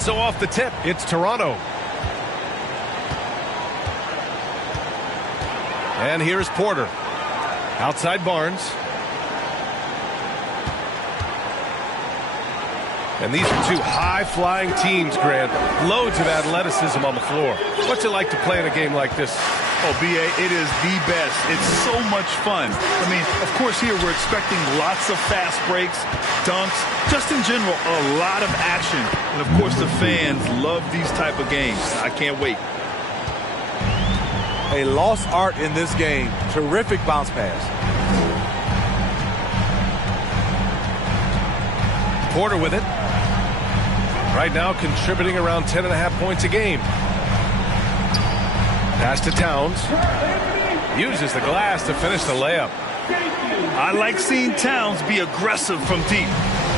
So off the tip, it's Toronto. And here's Porter. Outside Barnes. And these are two high-flying teams, Grant. Loads of athleticism on the floor. What's it like to play in a game like this? Oh, B.A., it is the best. It's so much fun. I mean, of course, here we're expecting lots of fast breaks, dunks, just in general, a lot of action. And, of course, the fans love these type of games. I can't wait. A lost art in this game. Terrific bounce pass. Porter with it. Right now contributing around 10.5 points a game. Pass to Towns. Uses the glass to finish the layup. I like seeing Towns be aggressive from deep.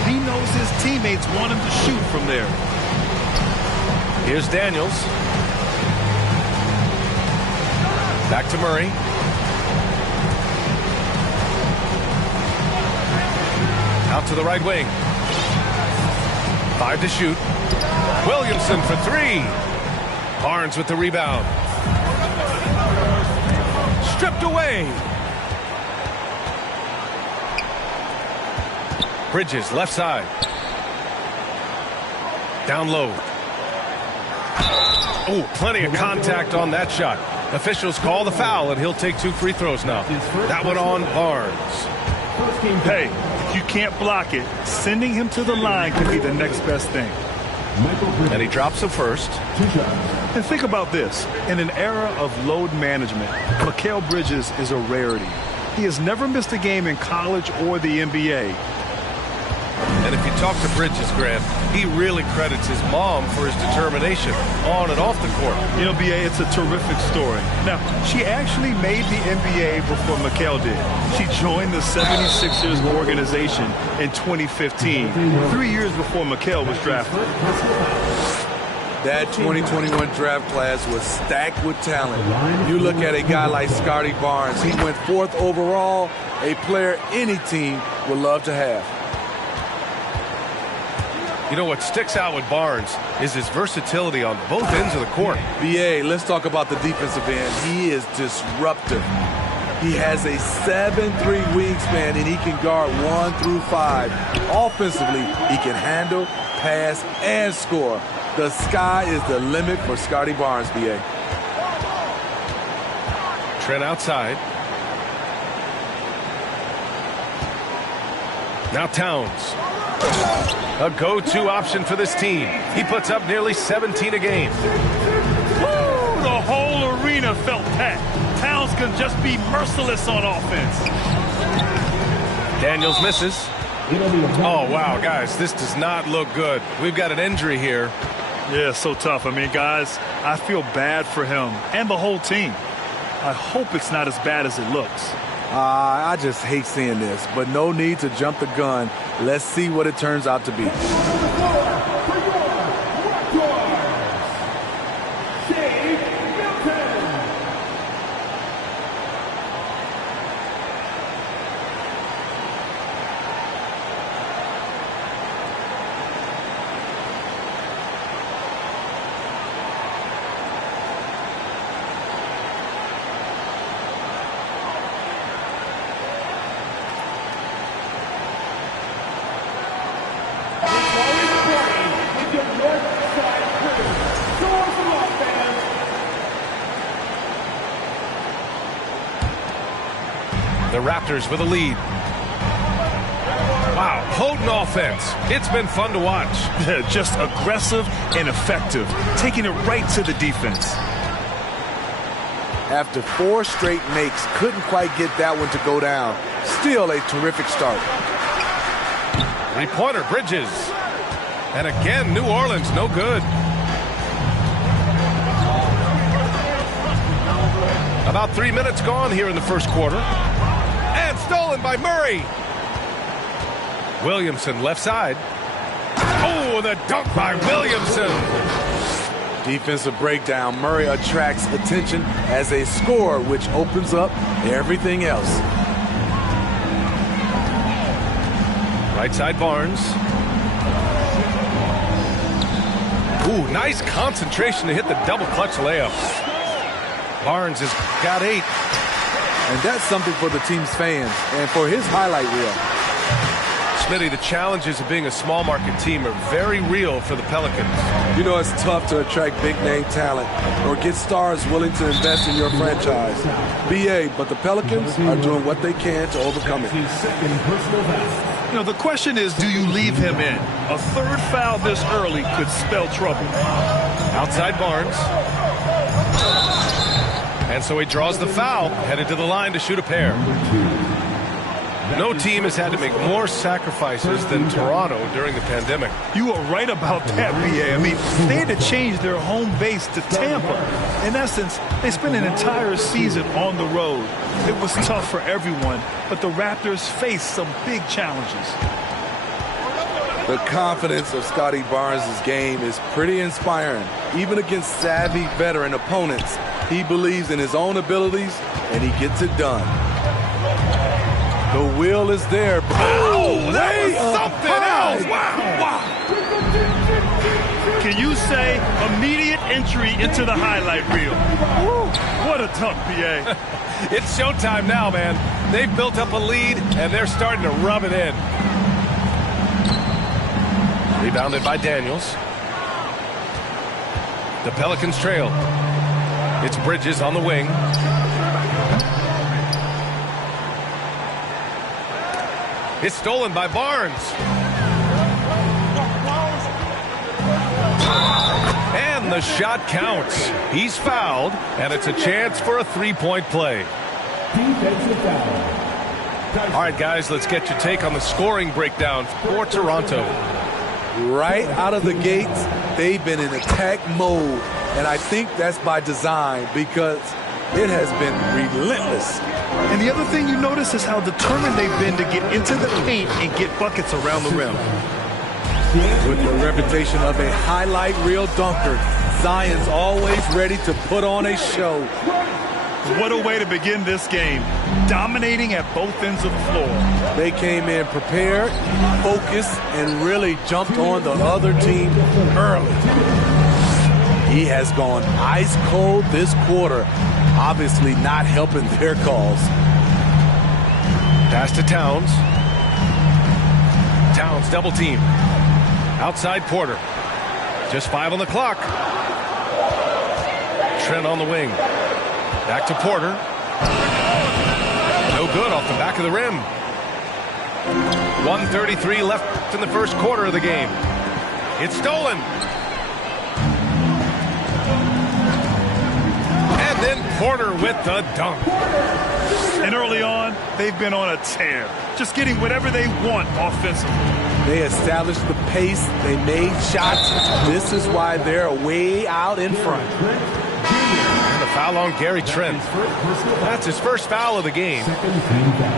He knows his teammates want him to shoot from there. Here's Daniels. Back to Murray. Out to the right wing. 5 to shoot. Williamson for 3. Barnes with the rebound. Stripped away. Bridges left side. Down low. Oh, plenty of contact on that shot. Officials call the foul, and he'll take 2 free throws now. That one on Barnes. Hey, if you can't block it, sending him to the line could be the next best thing. And he drops the first. And think about this. In an era of load management, Mikal Bridges is a rarity. He has never missed a game in college or the NBA. And if you talk to Bridges, Grant, he really credits his mom for his determination on and off the court. You know, B.A., it's a terrific story. Now, she actually made the NBA before Mikal did. She joined the 76ers organization in 2015, 3 years before Mikal was drafted. That 2021 draft class was stacked with talent. You look at a guy like Scotty Barnes. He went 4th overall, a player any team would love to have. You know, what sticks out with Barnes is his versatility on both ends of the court. B.A., let's talk about the defensive end. He is disruptive. He has a 7'3" wingspan, and he can guard 1 through 5. Offensively, he can handle, pass, and score. The sky is the limit for Scotty Barnes, B.A. Trent outside. Now Towns. A go-to option for this team. He puts up nearly 17 a game. Woo! The whole arena felt packed. Towns can just be merciless on offense. Daniels misses. Oh, wow, guys, this does not look good. We've got an injury here. Yeah, so tough. I mean, guys, I feel bad for him and the whole team. I hope it's not as bad as it looks. I just hate seeing this, but no need to jump the gun. Let's see what it turns out to be. The Raptors with a lead. Wow, potent offense. It's been fun to watch. Just aggressive and effective, taking it right to the defense. After 4 straight makes, couldn't quite get that one to go down. Still a terrific start. 3-pointer, Bridges. And again, New Orleans, no good. About 3 minutes gone here in the first quarter. And stolen by Murray. Williamson left side. Oh, the dunk by Williamson. Defensive breakdown. Murray attracts attention as a scorer, which opens up everything else. Right side Barnes. Ooh, nice concentration to hit the double clutch layup. Barnes has got 8. And that's something for the team's fans and for his highlight reel. Smitty, the challenges of being a small market team are very real for the Pelicans. You know, it's tough to attract big name talent or get stars willing to invest in your franchise. BA, but the Pelicans are doing what they can to overcome it. You know, the question is, do you leave him in? A third foul this early could spell trouble. Outside Barnes. And so he draws the foul, headed to the line to shoot a pair. No team has had to make more sacrifices than Toronto during the pandemic. You are right about that, BA. I mean, they had to change their home base to Tampa. In essence, they spent an entire season on the road. It was tough for everyone, but the Raptors faced some big challenges. The confidence of Scottie Barnes' game is pretty inspiring. Even against savvy veteran opponents, he believes in his own abilities, and he gets it done. The will is there. Oh, that was something else. Wow. Can you say immediate entry into the highlight reel? Woo, what a dunk, BA. It's showtime now, man. They've built up a lead, and they're starting to rub it in. Rebounded by Daniels. The Pelicans trail. It's Bridges on the wing. It's stolen by Barnes. And the shot counts. He's fouled, and it's a chance for a three-point play. All right, guys, let's get your take on the scoring breakdown for Toronto. Right out of the gates, they've been in attack mode, and I think that's by design because it has been relentless. And the other thing you notice is how determined they've been to get into the paint and get buckets around the rim. With the reputation of a highlight reel dunker, Zion's always ready to put on a show. What a way to begin this game, dominating at both ends of the floor. They came in prepared, focused, and really jumped on the other team early. He has gone ice cold this quarter, obviously not helping their cause. Pass to Towns. Towns double team. Outside Porter. Just 5 on the clock. Trent on the wing. Back to Porter. No good off the back of the rim. 1:33 left in the first quarter of the game. It's stolen. And then Porter with the dunk. And early on, they've been on a tear, just getting whatever they want offensively. They established the pace. They made shots. This is why they're way out in front. And a foul on Gary Trent. That's his first foul of the game.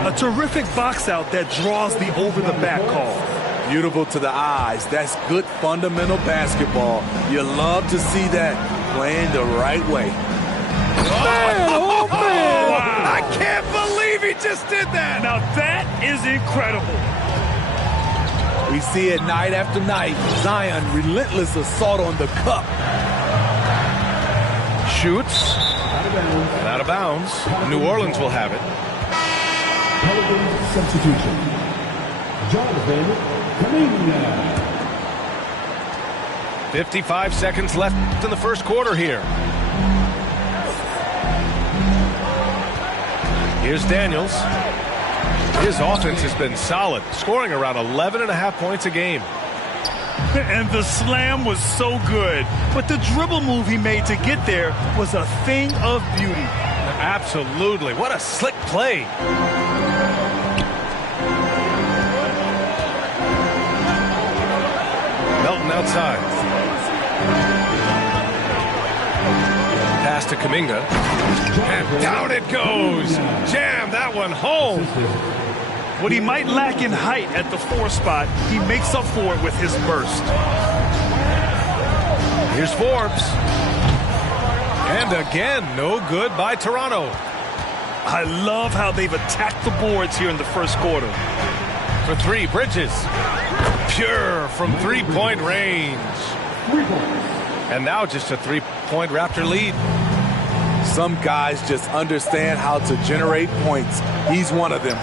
A terrific box out that draws the over-the-back call. Beautiful to the eyes. That's good fundamental basketball. You love to see that playing the right way. Oh, man! Wow. I can't believe he just did that! Now that is incredible. We see it night after night. Zion, relentless assault on the cup. Shoots. And out of bounds. New Orleans will have it. Pelicans substitution. Jonathan Kuminga. 55 seconds left in the first quarter here. Here's Daniels. His offense has been solid, scoring around 11.5 points a game. And the slam was so good, but the dribble move he made to get there was a thing of beauty. Absolutely. What a slick play. Melton outside. Pass to Kuminga. And down it goes. Jam that one home. What he might lack in height at the 4 spot, he makes up for it with his burst. Here's Forbes. And again, no good by Toronto. I love how they've attacked the boards here in the first quarter. For 3, Bridges. Pure from 3-point range. 3 points. And now just a 3-point Raptor lead. Some guys just understand how to generate points. He's one of them.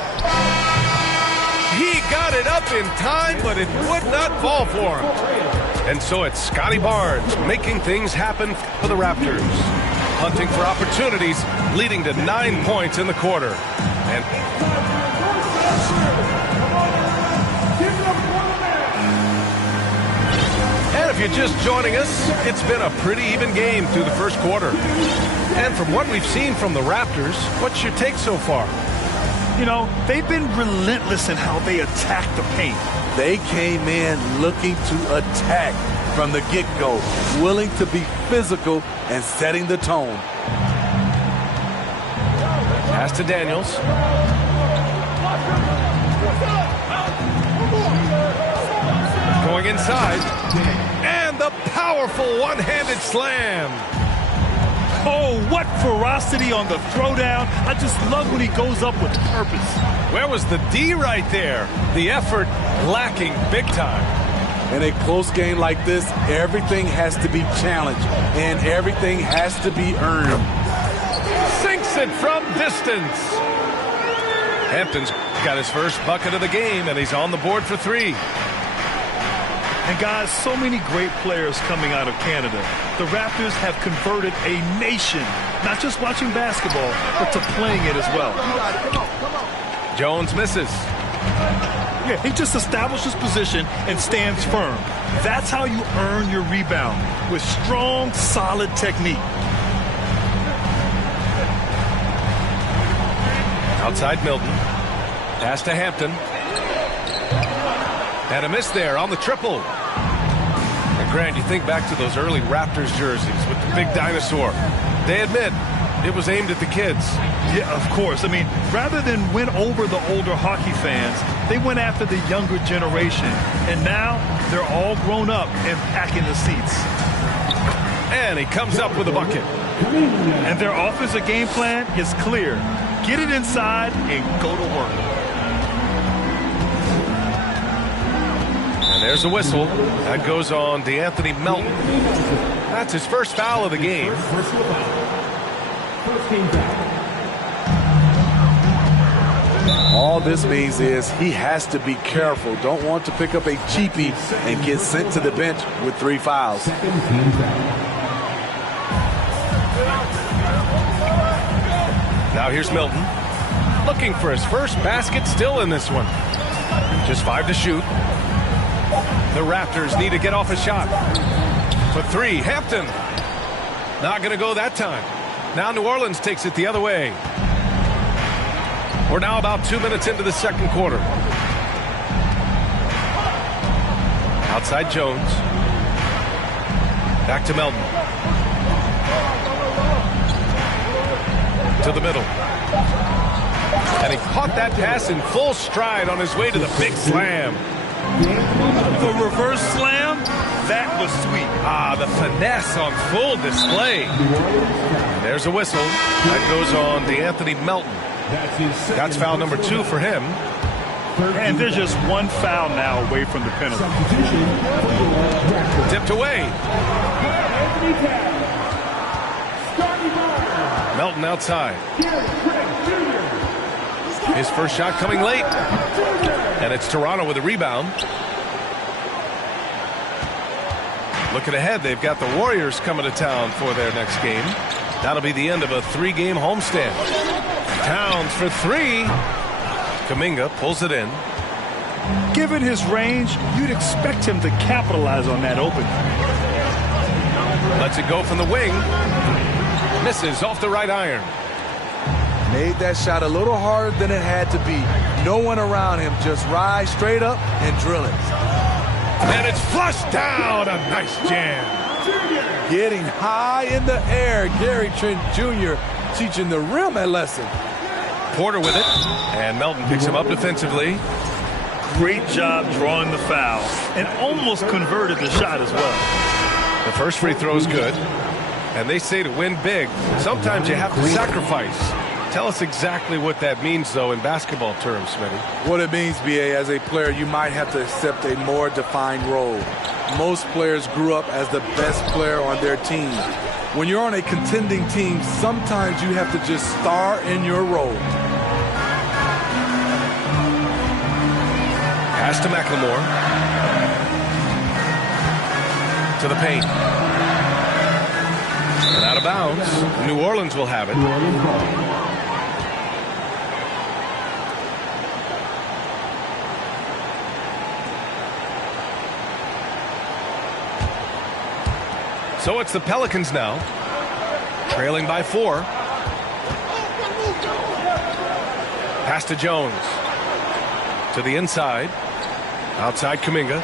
He got it up in time, but it would not fall for him. And so it's Scotty Barnes making things happen for the Raptors. Hunting for opportunities, leading to 9 points in the quarter. And if you're just joining us, it's been a pretty even game through the first quarter. And from what we've seen from the Raptors, what's your take so far? You know, they've been relentless in how they attack the paint. They came in looking to attack from the get-go, willing to be physical and setting the tone. Pass to Daniels. Going inside. And the powerful one-handed slam. Oh, what ferocity on the throwdown. I just love when he goes up with purpose. Where was the D right there? The effort lacking big time. In a close game like this, everything has to be challenged and everything has to be earned. Sinks it from distance. Hampton's got his first bucket of the game, and he's on the board for 3. And guys, so many great players coming out of Canada. The Raptors have converted a nation, not just watching basketball, but to playing it as well. Jones misses. Yeah, he just establishes position and stands firm. That's how you earn your rebound, with strong, solid technique. Outside Milton. Pass to Hampton. And a miss there on the triple. And Grant, you think back to those early Raptors jerseys with the big dinosaur. They admit it was aimed at the kids. Yeah, of course. I mean, rather than win over the older hockey fans, they went after the younger generation. And now they're all grown up and packing the seats. And he comes up with a bucket. And their offensive game plan is clear. Get it inside and go to work. And there's a whistle. That goes on DeAnthony Melton. That's his first foul of the game. All this means is he has to be careful. Don't want to pick up a cheapie and get sent to the bench with 3 fouls. Now here's Milton. Looking for his first basket, still in this one. Just 5 to shoot. The Raptors need to get off a shot. For 3, Hampton. Not going to go that time. Now New Orleans takes it the other way. We're now about 2 minutes into the second quarter. Outside Jones. Back to Melton. To the middle. And he caught that pass in full stride on his way to the big slam. The reverse slam, that was sweet. Ah, the finesse on full display. There's a whistle. That goes on DeAnthony Melton. That's foul number 2 for him. And there's just 1 foul now away from the penalty. Tipped away. Melton outside. His first shot coming late. And it's Toronto with a rebound. Looking ahead, they've got the Warriors coming to town for their next game. That'll be the end of a 3-game homestand. Towns for 3. Kuminga pulls it in. Given his range, you'd expect him to capitalize on that opening. Lets it go from the wing. Misses off the right iron. Made that shot a little harder than it had to be. No one around him. Just rise straight up and drill it. And it's flushed down. A nice jam. Getting high in the air. Gary Trent Jr. teaching the rim a lesson. Porter with it. And Melton picks him up defensively. Great job drawing the foul. And almost converted the shot as well. The first free throw is good. And they say to win big, sometimes you have to sacrifice. Tell us exactly what that means, though, in basketball terms, Smitty. What it means, B.A., as a player, you might have to accept a more defined role. most players grew up as the best player on their team. When you're on a contending team, sometimes you have to just star in your role. Pass to McLemore. To the paint. And out of bounds. New Orleans will have it. So it's the Pelicans now, trailing by 4. Pass to Jones. To the inside. Outside Kuminga.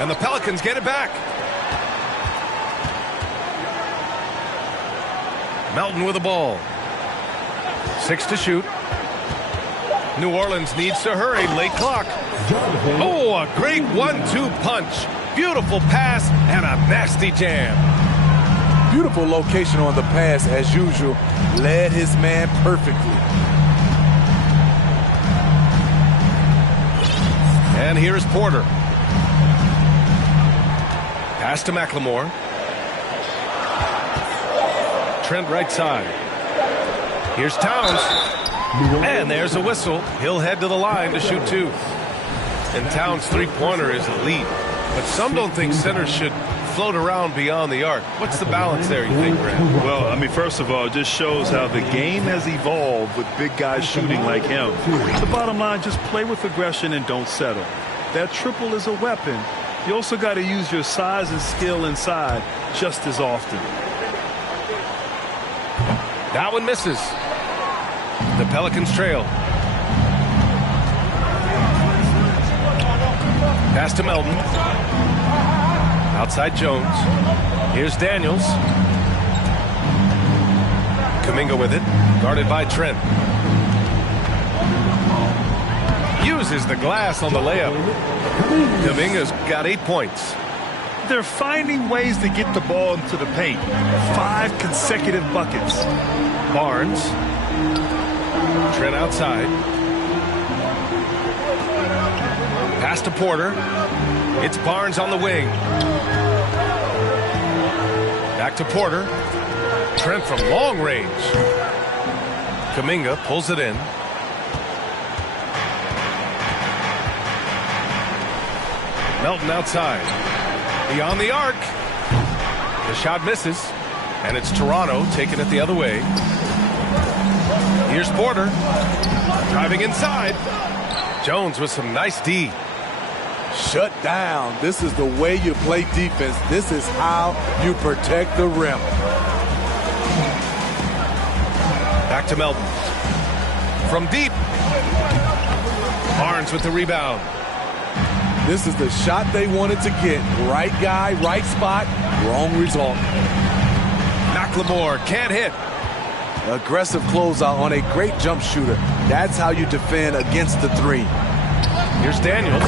And the Pelicans get it back. Melton with the ball. 6 to shoot. New Orleans needs to hurry. Late clock. Oh, a great 1-2 punch. Beautiful pass and a nasty jam. Beautiful location on the pass as usual. Led his man perfectly. And here's Porter. Pass to McLemore. Trent right side. Here's Towns. And there's a whistle. He'll head to the line to shoot 2. And Towns' three-pointer is elite. But some don't think centers should float around beyond the arc. What's the balance there, you think, Brad? Well, I mean, first of all, it just shows how the game has evolved with big guys shooting like him. The bottom line, just play with aggression and don't settle. That triple is a weapon. You also got to use your size and skill inside just as often. That one misses. The Pelicans trail. Pass to Melton. Outside Jones. Here's Daniels. Kuminga with it. Guarded by Trent. Uses the glass on the layup. Kuminga's got 8 points. They're finding ways to get the ball into the paint. 5 consecutive buckets. Barnes. Trent outside. Pass to Porter. It's Barnes on the wing. Back to Porter. Trent from long range. Kuminga pulls it in. Melton outside. Beyond the arc. The shot misses. And it's Toronto taking it the other way. Here's Porter. Driving inside. Jones with some nice D. Shut down. This is the way you play defense. This is how you protect the rim. Back to Melton. From deep. Barnes with the rebound. This is the shot they wanted to get. Right guy, right spot, wrong result. McLemore can't hit. Aggressive closeout on a great jump shooter. That's how you defend against the 3. Here's Daniels.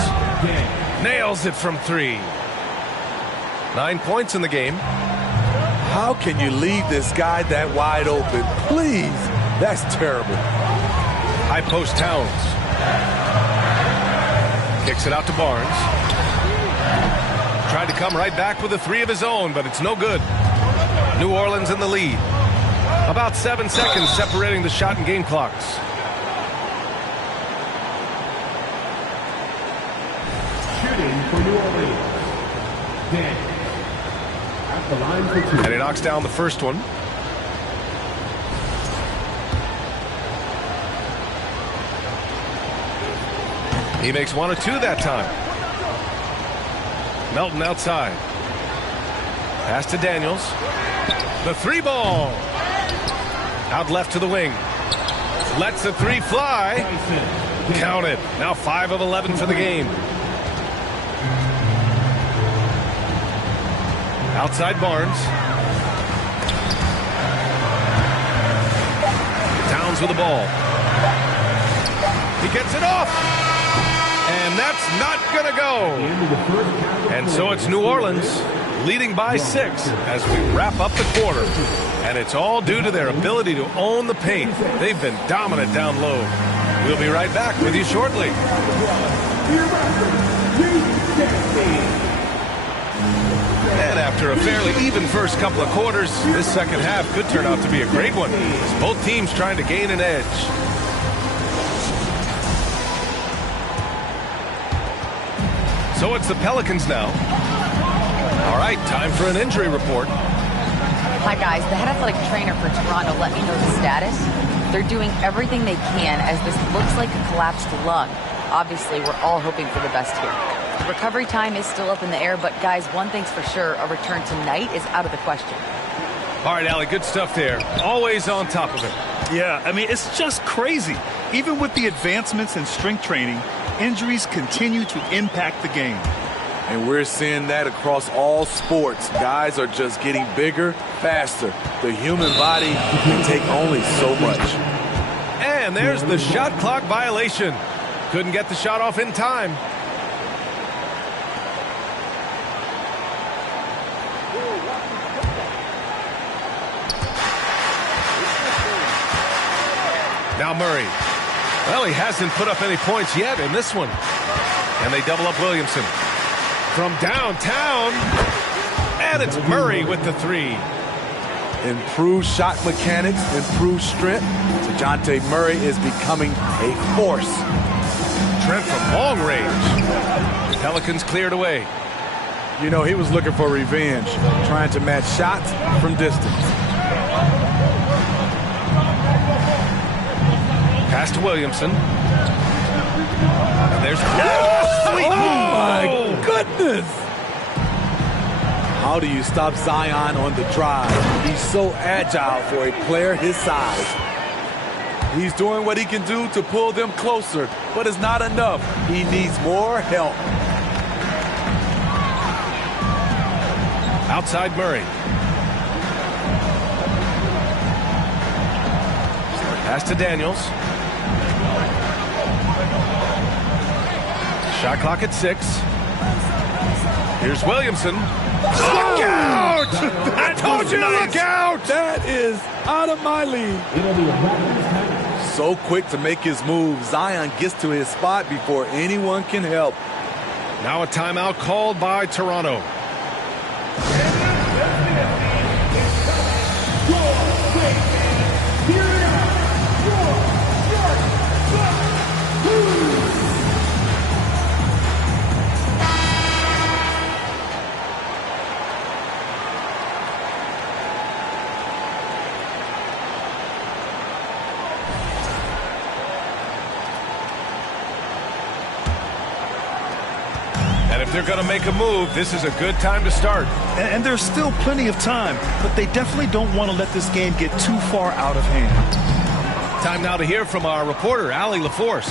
Nails it from 3. 9 points in the game. How can you leave this guy that wide open? Please. That's terrible. High post Towns. Kicks it out to Barnes. Tried to come right back with a 3 of his own, but it's no good. New Orleans in the lead. About 7 seconds separating the shot and game clocks. Shooting for New Orleans. Daniels. At the line for 2. And he knocks down the first one. He makes 1 or 2 that time. Melton outside. Pass to Daniels. The 3 ball. Out left to the wing. Lets the 3 fly. Count it. Now 5 of 11 for the game. Outside Barnes. Towns with the ball. He gets it off. And that's not going to go. And so it's New Orleans leading by 6 as we wrap up the quarter. And it's all due to their ability to own the paint. They've been dominant down low. We'll be right back with you shortly. And after a fairly even first couple of quarters, this second half could turn out to be a great one, as both teams trying to gain an edge. So it's the Pelicans now. All right, time for an injury report. Hi, guys. The head athletic trainer for Toronto let me know the status. They're doing everything they can as this looks like a collapsed lung. Obviously, we're all hoping for the best here. The recovery time is still up in the air, but guys, one thing's for sure, a return tonight is out of the question. All right, Allie, good stuff there. Always on top of it. Yeah, I mean, it's just crazy. Even with the advancements in strength training, injuries continue to impact the game. And we're seeing that across all sports. Guys are just getting bigger, faster. The human body can take only so much. And there's the shot clock violation. Couldn't get the shot off in time. Now Murray. Well, he hasn't put up any points yet in this one. And they double up Williamson. From downtown. And it's Murray with the three. Improved shot mechanics, improved strength. DeJounte Murray is becoming a force. Trent from long range. The Pelicans cleared away. You know, he was looking for revenge, trying to match shots from distance. Pass to Williamson. And there's... Oh, my goodness! How do you stop Zion on the drive? He's so agile for a player his size. He's doing what he can do to pull them closer, but it's not enough. He needs more help. Outside Murray. Pass to Daniels. Shot clock at 6. Here's Williamson. Look out! I told you to look out! That is out of my league. So quick to make his move. Zion gets to his spot before anyone can help. Now a timeout called by Toronto. And if they're going to make a move, this is a good time to start. And there's still plenty of time, but they definitely don't want to let this game get too far out of hand. Time now to hear from our reporter, Allie LaForce.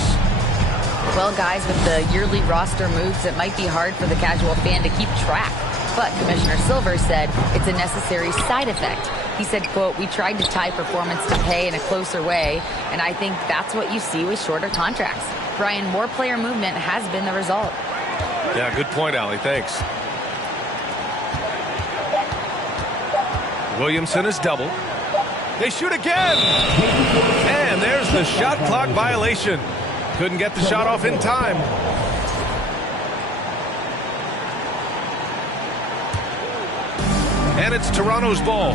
Well, guys, with the yearly roster moves, it might be hard for the casual fan to keep track. But Commissioner Silver said it's a necessary side effect. He said, quote, "We tried to tie performance to pay in a closer way, and I think that's what you see with shorter contracts." Brian, more player movement has been the result. Yeah, good point, Allie. Thanks. Williamson is double. They shoot again! And there's the shot clock violation. Couldn't get the shot off in time. And it's Toronto's ball.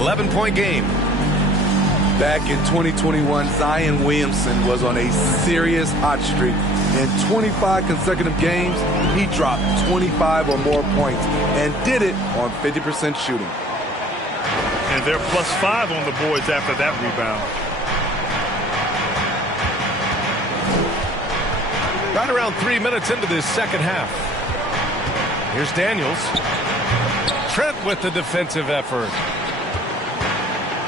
11-point game. Back in 2021, Zion Williamson was on a serious hot streak. In 25 consecutive games, he dropped 25 or more points and did it on 50% shooting. And they're +5 on the boards after that rebound. Right around 3 minutes into this second half. Here's Daniels. Trent with the defensive effort.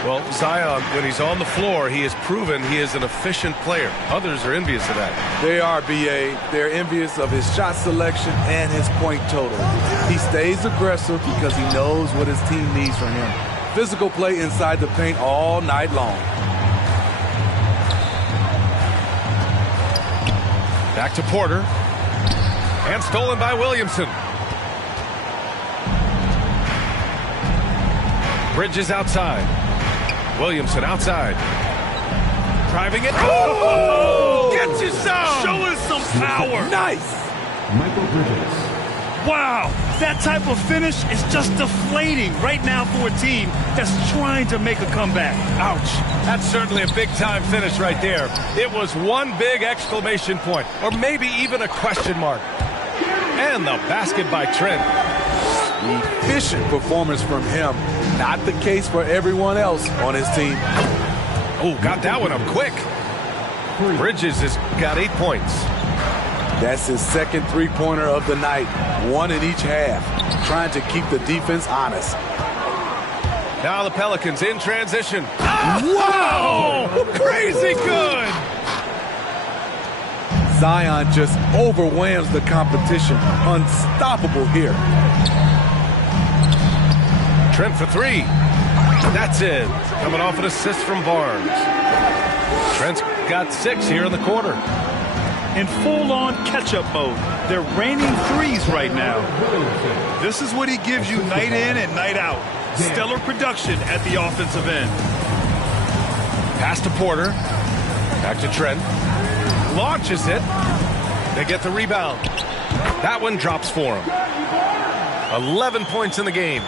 Well, Zion, when he's on the floor, he has proven he is an efficient player. Others are envious of that. They are, B.A. They're envious of his shot selection and his point total. He stays aggressive because he knows what his team needs from him. Physical play inside the paint all night long. Back to Porter. And stolen by Williamson. Bridges outside. Williamson outside. Driving it. Oh! Get you some! Show us some power! Nice! Michael Bridges. Wow, that type of finish is just deflating right now for a team that's trying to make a comeback. Ouch. That's certainly a big-time finish right there. It was one big exclamation point, or maybe even a question mark. And the basket by Trent. Efficient performance from him. Not the case for everyone else on his team. Oh, got that one up quick. Bridges has got 8 points. That's his second three-pointer of the night. One in each half. Trying to keep the defense honest. Now the Pelicans in transition. Wow! Crazy good! Zion just overwhelms the competition. Unstoppable here. Trent for three. That's it. Coming off an assist from Barnes. Trent's got 6 here in the quarter. In full-on catch-up mode. They're raining threes right now. This is what he gives you night in and night out. Stellar production at the offensive end. Pass to Porter. Back to Trent. Launches it. They get the rebound. That one drops for him. 11 points in the game.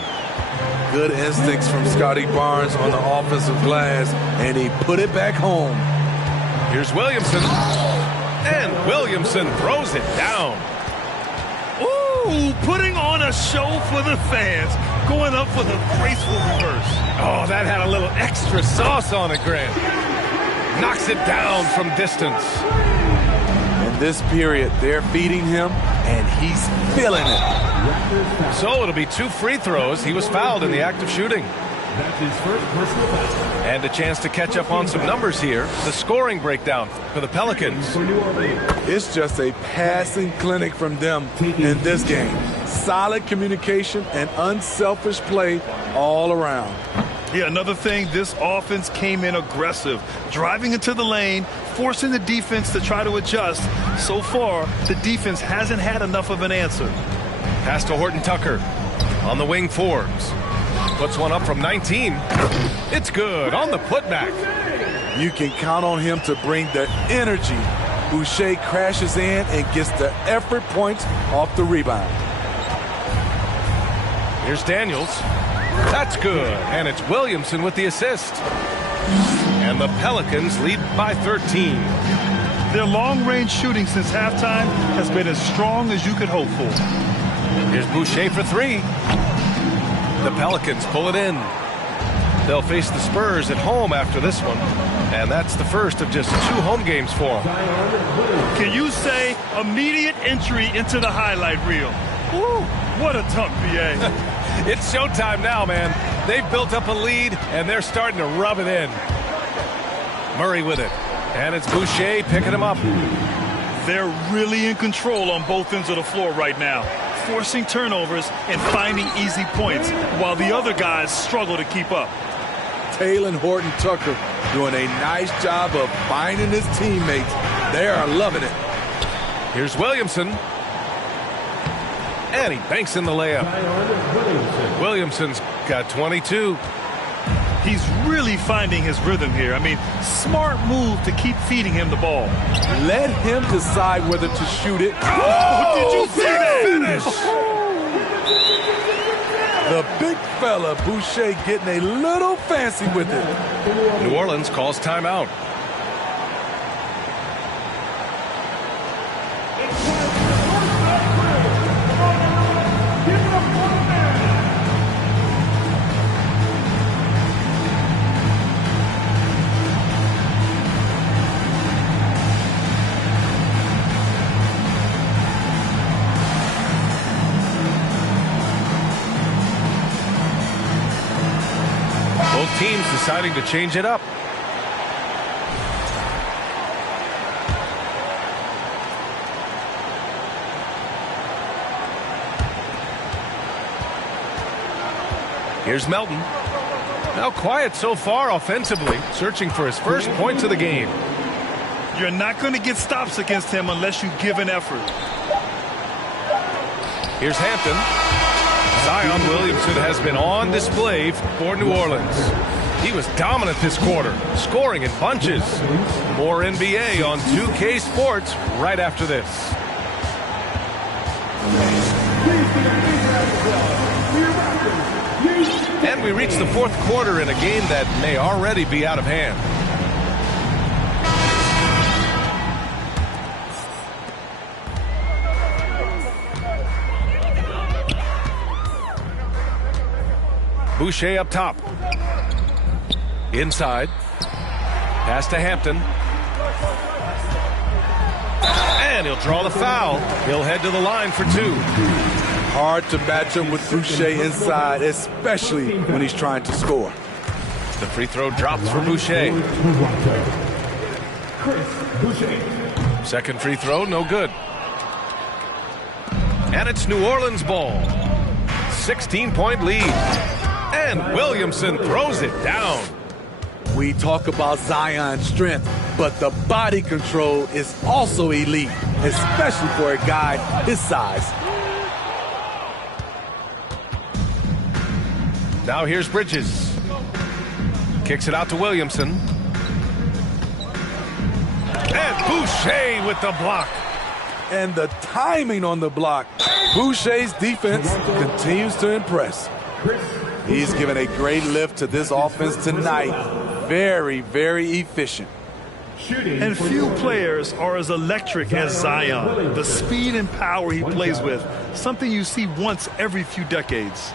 Good instincts from Scotty Barnes on the offensive glass, and he put it back home. Here's Williamson. And Williamson throws it down. Ooh, putting on a show for the fans. Going up for the graceful reverse. Oh, that had a little extra sauce on it, Grant. Knocks it down from distance. In this period, they're feeding him, and he's feeling it. So it'll be 2 free throws. He was fouled in the act of shooting. That's his first personal foul. And a chance to catch up on some numbers here. The scoring breakdown for the Pelicans. For New Orleans. It's just a passing clinic from them in this game. Solid communication and unselfish play all around. Yeah, another thing, this offense came in aggressive, driving into the lane, forcing the defense to try to adjust. So far, the defense hasn't had enough of an answer. Pass to Horton Tucker on the wing Forbes. Puts one up from 19. It's good on the putback. You can count on him to bring the energy. Boucher crashes in and gets the effort points off the rebound. Here's Daniels. That's good. And it's Williamson with the assist. And the Pelicans lead by 13. Their long-range shooting since halftime has been as strong as you could hope for. Here's Boucher for 3. The Pelicans pull it in. They'll face the Spurs at home after this one. And that's the first of just 2 home games for them. Can you say immediate entry into the highlight reel? Woo, what a dunk, BA. It's showtime now, man. They've built up a lead, and they're starting to rub it in. Murray with it. And it's Boucher picking him up. They're really in control on both ends of the floor right now, forcing turnovers and finding easy points, while the other guys struggle to keep up. Talen Horton-Tucker doing a nice job of finding his teammates. They are loving it. Here's Williamson. And he banks in the layup. Williamson's got 22. He's really finding his rhythm here. I mean, smart move to keep feeding him the ball. Let him decide whether to shoot it. Oh, did you see that finish? The big fella, Boucher, getting a little fancy with it. New Orleans calls timeout. Both teams deciding to change it up. Here's Melton. Now quiet so far offensively, searching for his first points of the game. You're not going to get stops against him unless you give an effort. Here's Hampton. Zion Williamson has been on display for New Orleans. He was dominant this quarter, scoring in bunches. More NBA on 2K Sports right after this. And we reach the fourth quarter in a game that may already be out of hand. Boucher up top. Inside. Pass to Hampton. And he'll draw the foul. He'll head to the line for two. Hard to match him with Boucher inside, especially when he's trying to score. The free throw drops for Boucher. Second free throw, no good. And it's New Orleans ball. 16-point lead. And Williamson throws it down. We talk about Zion's strength, but the body control is also elite, especially for a guy his size. Now here's Bridges. Kicks it out to Williamson. And Boucher with the block. And the timing on the block. Boucher's defense continues to impress. He's given a great lift to this offense tonight. Very, very efficient. And few players are as electric as Zion. The speed and power he plays with, something you see once every few decades.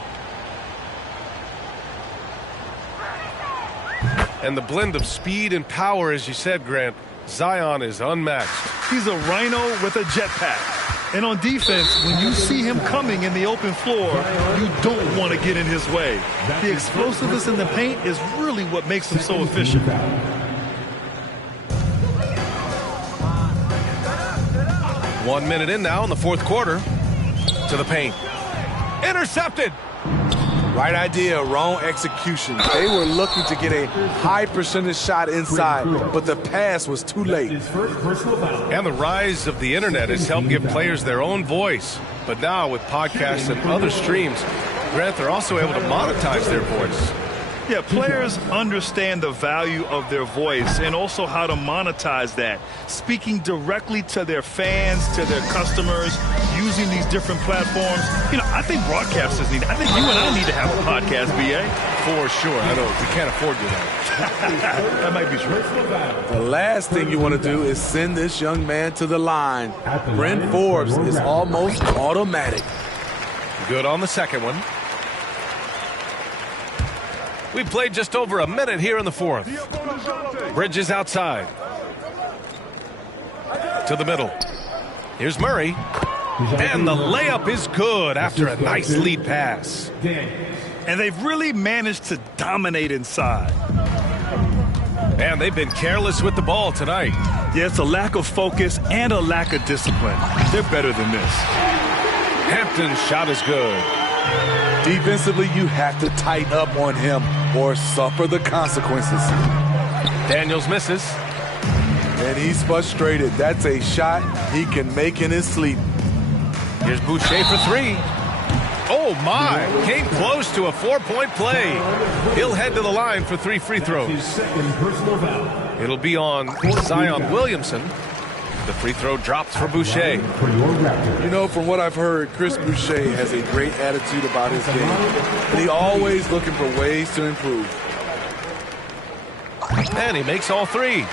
And the blend of speed and power, as you said, Grant, Zion is unmatched. He's a rhino with a jetpack. And on defense, when you see him coming in the open floor, you don't want to get in his way. The explosiveness in the paint is really what makes him so efficient. 1 minute in now in the fourth quarter. To the paint. Intercepted. Right idea, wrong execution. They were looking to get a high percentage shot inside, but the pass was too late. And the rise of the internet has helped give players their own voice. But now with podcasts and other streams, Grant, they're also able to monetize their voice. Yeah, players understand the value of their voice and also how to monetize that. Speaking directly to their fans, to their customers, using these different platforms. You know, I think broadcasters need, I think you and I need to have a podcast, B.A. For sure. I know we can't afford you that. That might be true. The last thing you want to do is send this young man to the line. Bryn Forbes is almost automatic. Good on the second one. We played just over a minute here in the fourth. Bridges outside. To the middle. Here's Murray. And the layup is good after a nice lead pass. And they've really managed to dominate inside. And they've been careless with the ball tonight. Yeah, it's a lack of focus and a lack of discipline. They're better than this. Hampton's shot is good. Defensively, you have to tighten up on him or suffer the consequences. Daniels misses. And he's frustrated. That's a shot he can make in his sleep. Here's Boucher for three. Oh, my. Came close to a 4-point play. He'll head to the line for 3 free throws. It'll be on Zion Williamson. The free throw drops for Boucher. You know, from what I've heard, Chris Boucher has a great attitude about his game. And he's always looking for ways to improve. And he makes all 3.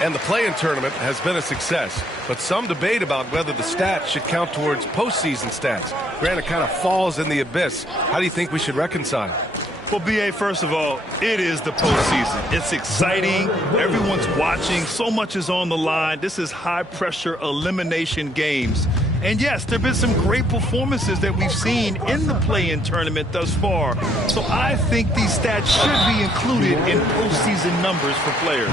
And the play-in tournament has been a success. But some debate about whether the stats should count towards postseason stats. Grant, it kind of falls in the abyss. How do you think we should reconcile? Well, B.A., first of all, it is the postseason. It's exciting. Everyone's watching. So much is on the line. This is high-pressure elimination games. And, yes, there have been some great performances that we've seen in the play-in tournament thus far. So I think these stats should be included in postseason numbers for players.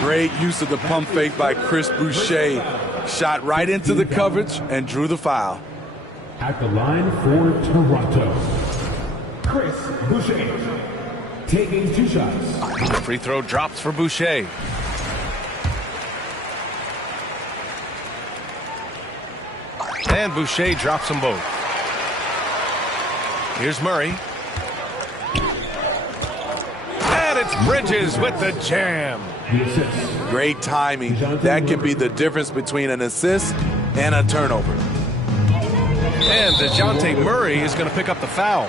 Great use of the pump fake by Chris Boucher. Shot right into the coverage and drew the foul. At the line for Toronto, Chris Boucher, taking 2 shots. Free throw drops for Boucher. And Boucher drops them both. Here's Murray. And it's Bridges with the jam. Great timing. That can be the difference between an assist and a turnover. And DeJounte Murray is going to pick up the foul.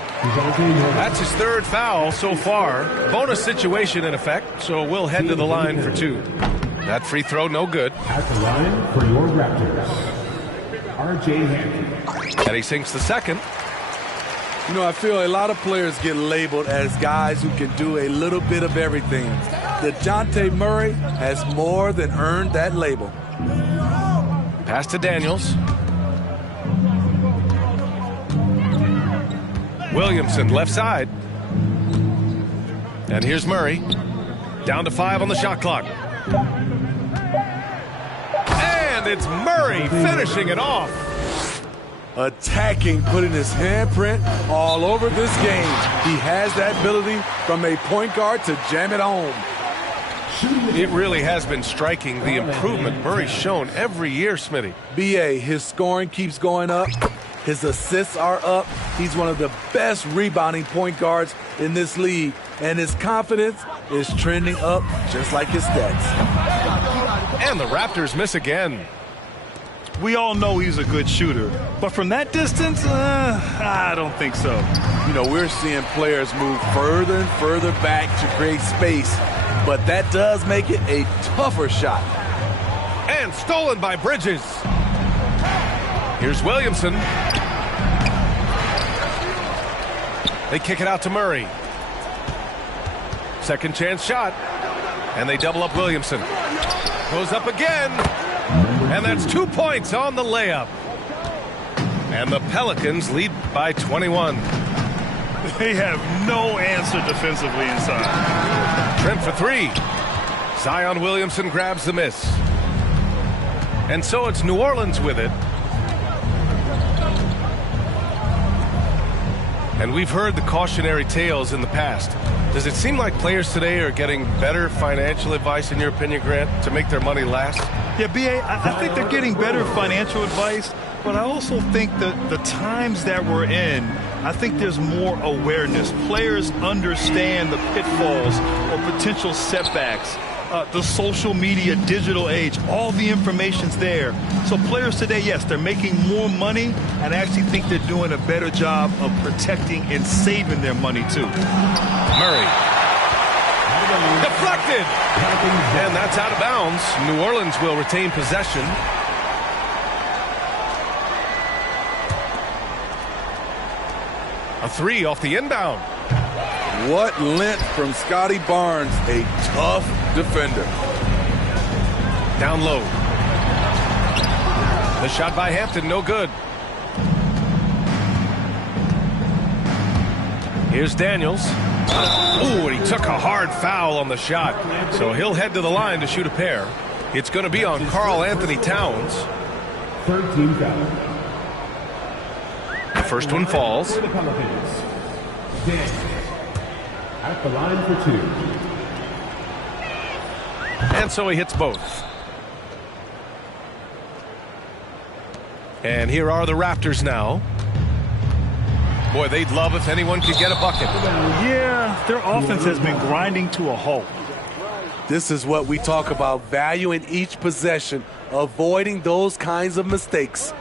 That's his third foul so far. Bonus situation in effect, so we'll head to the line for 2. That free throw, no good. At the line for your Raptors, R.J. Hampton. And he sinks the second. You know, I feel a lot of players get labeled as guys who can do a little bit of everything. DeJounte Murray has more than earned that label. Pass to Daniels. Williamson, left side. And here's Murray. Down to 5 on the shot clock. And it's Murray finishing it off. Attacking, putting his handprint all over this game. He has that ability from a point guard to jam it home. It really has been striking, the improvement Murray's shown every year, Smitty. B.A., his scoring keeps going up. His assists are up. He's one of the best rebounding point guards in this league. And his confidence is trending up just like his stats. And the Raptors miss again. We all know he's a good shooter, but from that distance, I don't think so. You know, we're seeing players move further and further back to create space, but that does make it a tougher shot. And stolen by Bridges. Here's Williamson. They kick it out to Murray. Second chance shot. And they double up Williamson. Goes up again. And that's 2 points on the layup. And the Pelicans lead by 21. They have no answer defensively inside. Trent for 3. Zion Williamson grabs the miss. And so it's New Orleans with it. And we've heard the cautionary tales in the past. Does it seem like players today are getting better financial advice, in your opinion, Grant, to make their money last? Yeah, B.A., I think they're getting better financial advice, but I also think that the times that we're in, I think there's more awareness. Players understand the pitfalls or potential setbacks. The social media, digital age, all the information's there. So players today, yes, they're making more money, and I actually think they're doing a better job of protecting and saving their money, too. Murray. Deflected. And that's out of bounds. New Orleans will retain possession. A 3 off the inbound. What length from Scotty Barnes, a tough defender. Down low. The shot by Hampton, no good. Here's Daniels. Ooh, and he took a hard foul on the shot. So he'll head to the line to shoot a pair. It's going to be on Karl Anthony Towns. 13 fouls. The first one falls. For the Pelicans, Daniels. At the line for 2. And so he hits both. And here are the Raptors now. Boy, they'd love if anyone could get a bucket. Yeah, their offense has been grinding to a halt. This is what we talk about, valuing each possession, avoiding those kinds of mistakes.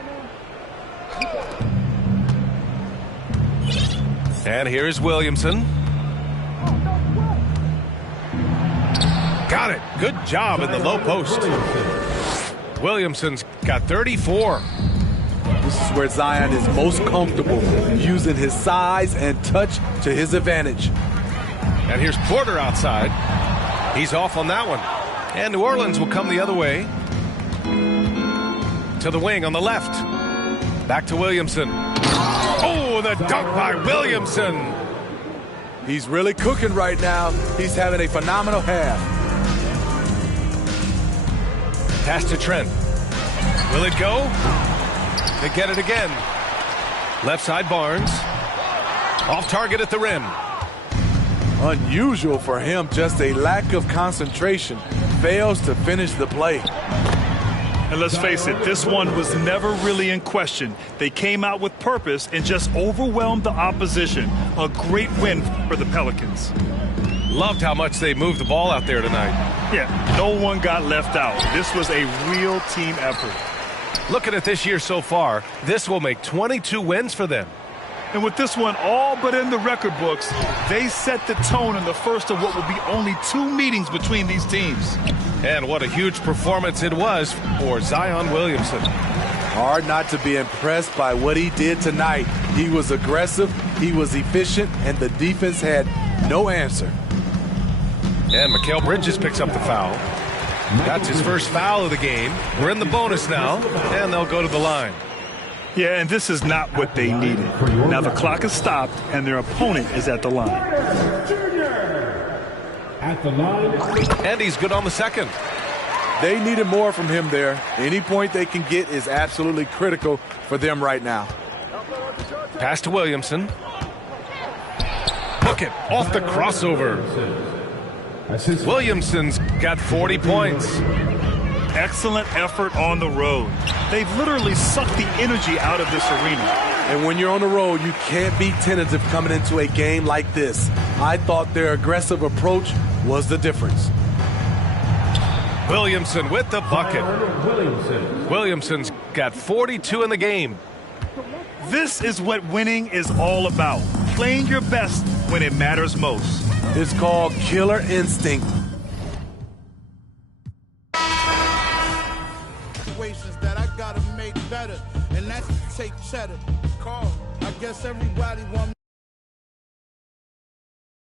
And here's Williamson. Got it. Good job in the low post. Williamson's got 34. This is where Zion is most comfortable, using his size and touch to his advantage. And here's Porter outside. He's off on that one. And New Orleans will come the other way. To the wing on the left. Back to Williamson. Oh, the dunk by Williamson. He's really cooking right now. He's having a phenomenal half. Pass to Trent. Will it go? They get it again. Left side Barnes. Off target at the rim. Unusual for him, just a lack of concentration. Fails to finish the play. And let's face it, this one was never really in question. They came out with purpose and just overwhelmed the opposition. A great win for the Pelicans. Loved how much they moved the ball out there tonight. Yeah, no one got left out. This was a real team effort. Looking at this year so far, this will make 22 wins for them. And with this one all but in the record books, they set the tone in the first of what will be only 2 meetings between these teams. And what a huge performance it was for Zion Williamson. Hard not to be impressed by what he did tonight. He was aggressive, he was efficient, and the defense had no answer. And Mikal Bridges picks up the foul. That's his first foul of the game. We're in the bonus now, and they'll go to the line. Yeah, and this is not what they needed. Now the clock is stopped, and their opponent is at the line. At the line. And he's good on the second. They needed more from him there. Any point they can get is absolutely critical for them right now. Pass to Williamson. Hook it off the crossover. Williamson's got 40 points. Excellent effort on the road. They've literally sucked the energy out of this arena. And when you're on the road, you can't be tentative coming into a game like this. I thought their aggressive approach was the difference. Williamson with the bucket. Williamson's got 42 in the game. This is what winning is all about. Playing your best when it matters most. It's called killer instinct. Situations that I gotta make better, and that's to take cheddar. Carl, I guess everybody want